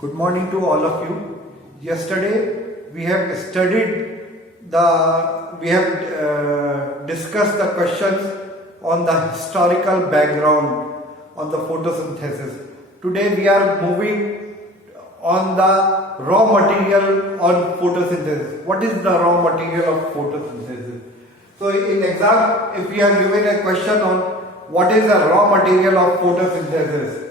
Good morning to all of you. Yesterday we have discussed the questions on the historical background on the photosynthesis. Today we are moving on the raw material on photosynthesis. What is the raw material of photosynthesis? So in exam, if we are given a question on what is the raw material of photosynthesis,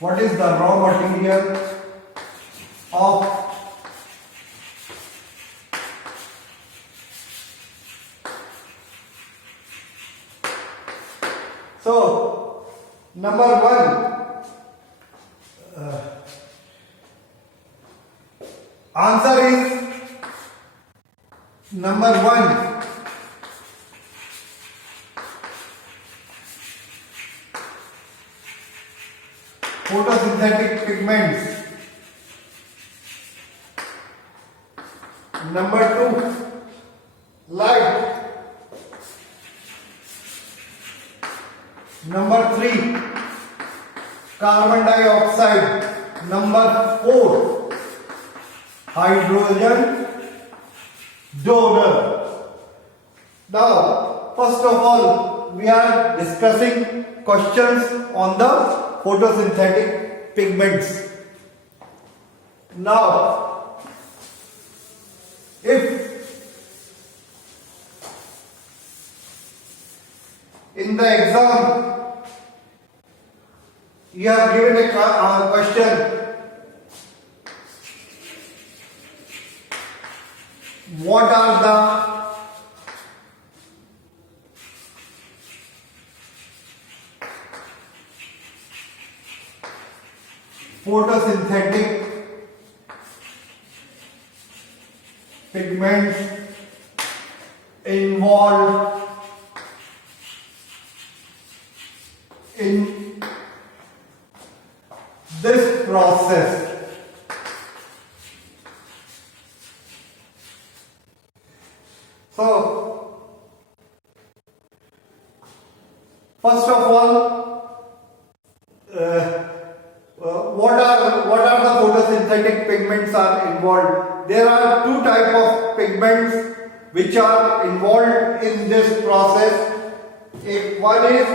what is the raw material of so number one, answer is number one, photosynthetic pigments. Number two, light. Number three, carbon dioxide. Number four, hydrogen donor. Now, first of all, we are discussing questions on the photosynthetic pigments. Now, if in the exam you have given a question, what are the photosynthetic pigments involved in this process? So, first of all, what are the photosynthetic pigments are involved? There are two types of pigments which are involved in this process. One is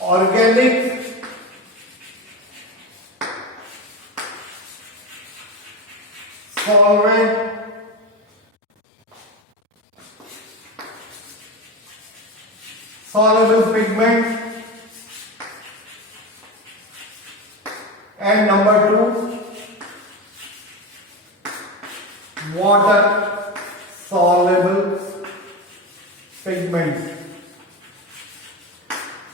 organic solvent soluble pigment, and number two, water soluble pigments.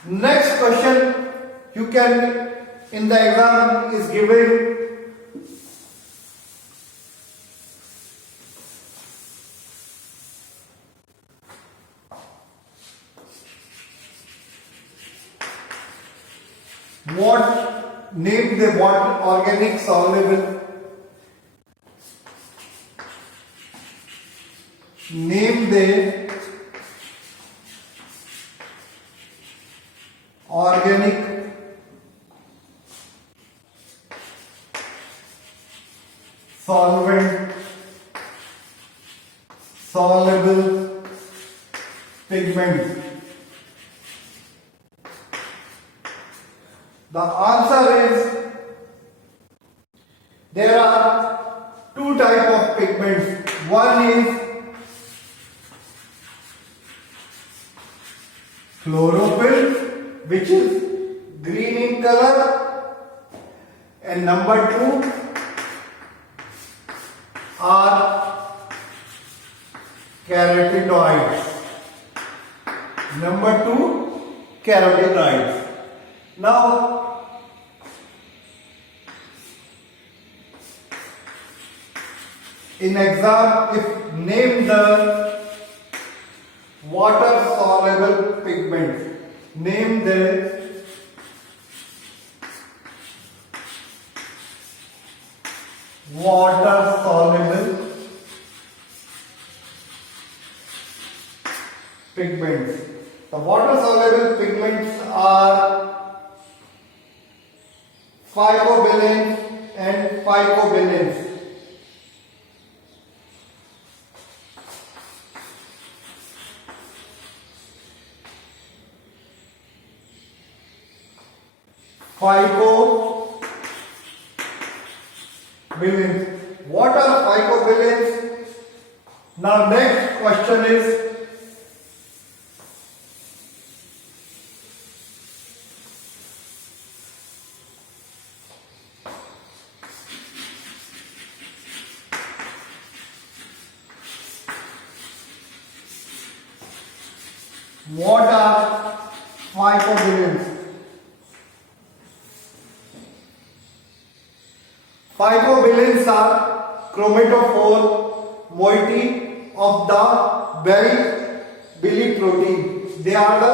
Next question you can in the exam is given name the water organic soluble, name the organic solvent soluble pigment. The answer is there are two types of pigments. One is chlorophyll, which is green in color, and number two are carotenoids. Number two, carotenoids. Now, in exam, if name the water soluble pigments, name the water soluble pigments. The water soluble pigments are phycobilins and phycobilins. Phycobilins. What are phycobilins? Now next question is, what are phycobilins? Phycobilins are chromatophore moiety of the belly protein. They are the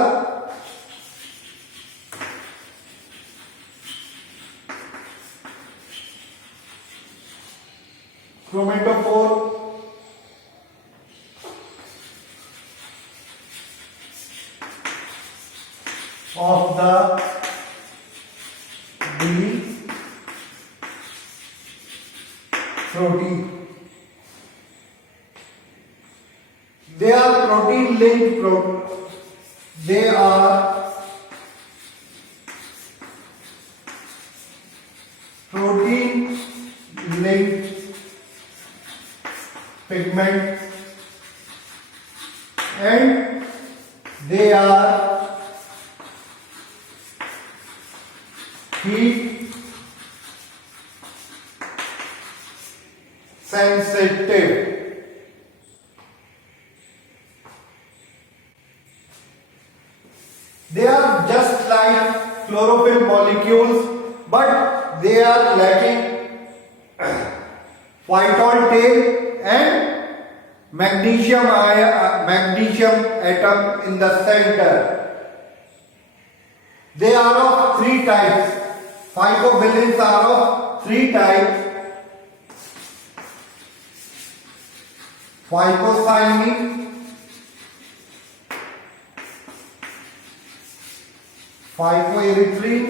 chromatophore of the belly protein. They are protein linked they are protein linked pigment and they are heat sensitive. They are just like chlorophyll molecules, but they are lacking phytol tail and magnesium atom in the center. They are of three types. Phycobilins are of three types. Phycocyanin, phycoerythrin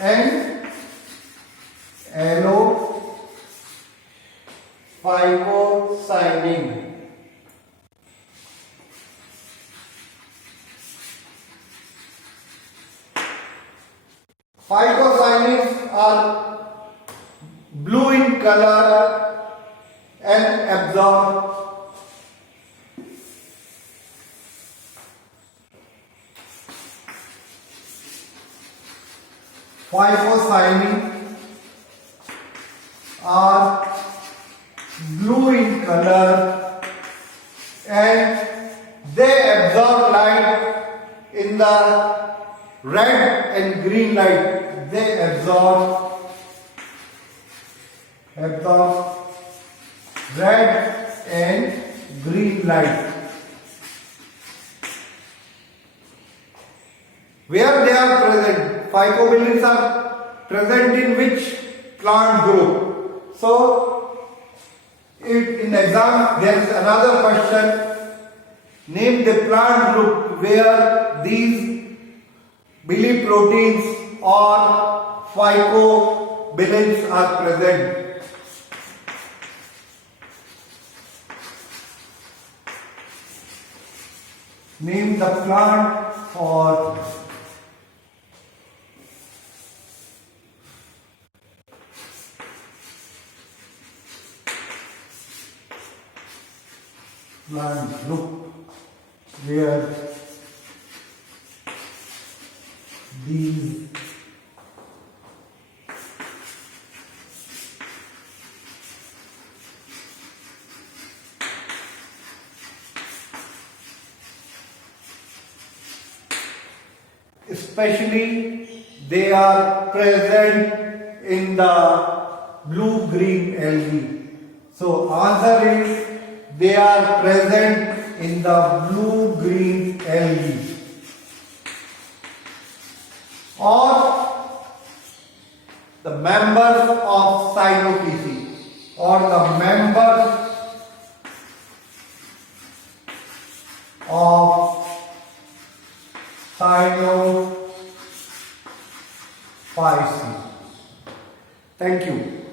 and allophycocyanin. Phycocyanids are blue in color and absorb phycocyanin are blue in color and they absorb light in the red and green light. They absorb red and green light. Where they are present? Phycobilins are present in which plant group? So, if in exam there is another question, name the plant group where these biliverdins or phycobilins are present. Name the plant for plant group where these especially they are present in the blue-green algae. So answer is they are present in the blue-green algae. Or The members of Sinophyceae or the members of Sinophyceae. Thank you.